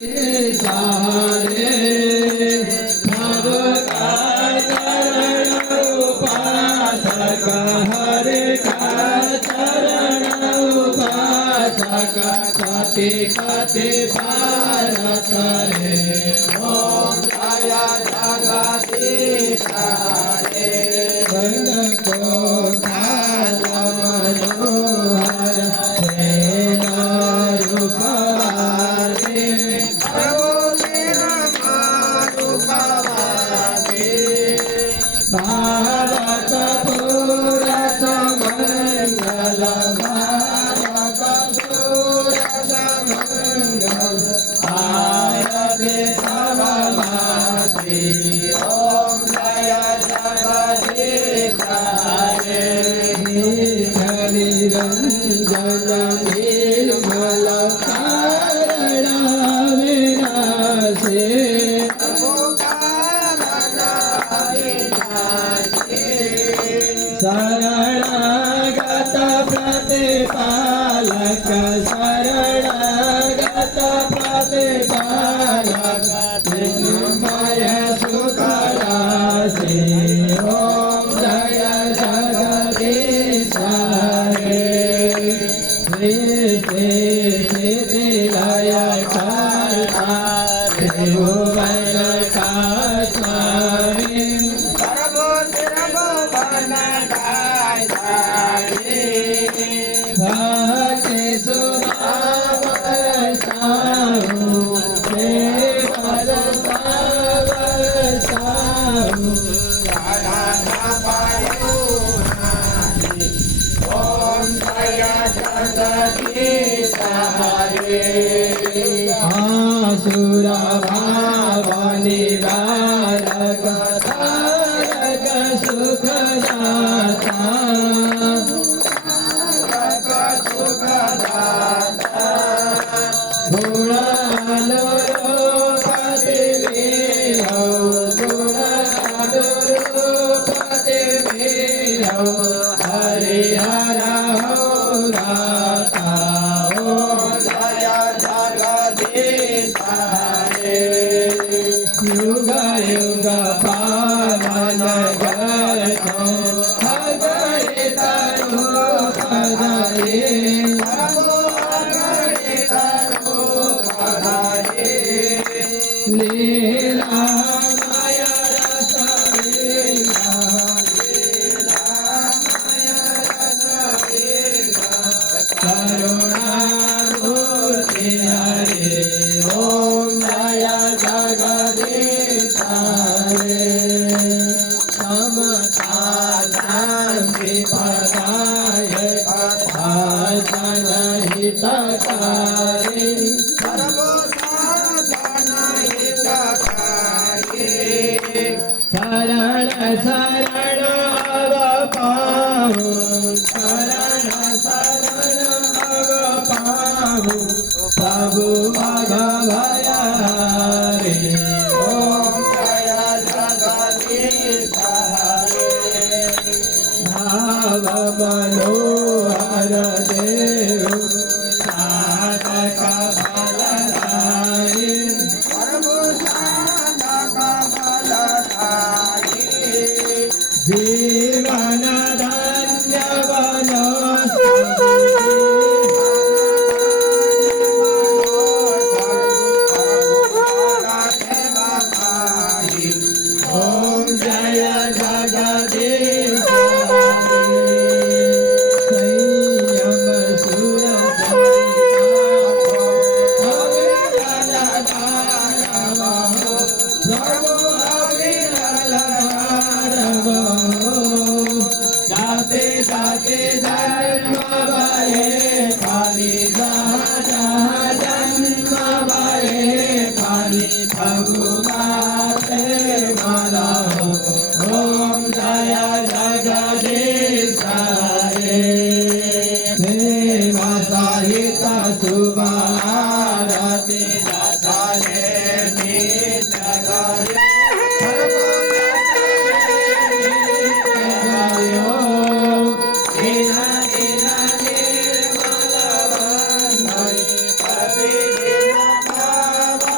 सहारे सबका चरण उपासक हरे का चरण उपासक कति कति पार करे ओम जय जगदीश हरे बंद को काल मनोहर भारत पूरा समंगल भारत पूरा समंगल आरती सर्वमाति ओम जय जगदीश हरे हरि रंजन निर्मल कारण विनाशे शरणागत प्रतिपालक शरणागत प्रतिपालक चिन्मय सुखराशि ओम जय जगदीश हरे सृष्टि स्थिति लय कर्ता त्रिभुवन का स्वामी भक्ति सुधा बरसाऊं बरसाऊं ओम जय जगदीश हरे आसुर भाव निवारक तारक सुखदाता हरिहर राता ओम जय जगदीश हरे युग युग पावन गतो हरे तनु पधारे लीला माय रस लीला करुणामूर्ति हरे ओम जय जगदीश हरे समता शांति प्रदायक भजन हितकारी शरण शरण अब पाऊं शरण शरण अब पाऊं प्रभु भगवयारे ओम जय जगदीश हरे भाव मनोहर देव साधक फलदायी जीवन धन्य बनो ओम जय जगदीश संयम सुर जाते जाते जन्म भरे पानी जहाँ जन्म भरे पानी भगवाते मारा ओम जय जगदीश हरे प्रेम सहित शुभ आरती जय नित्य करे निर्मल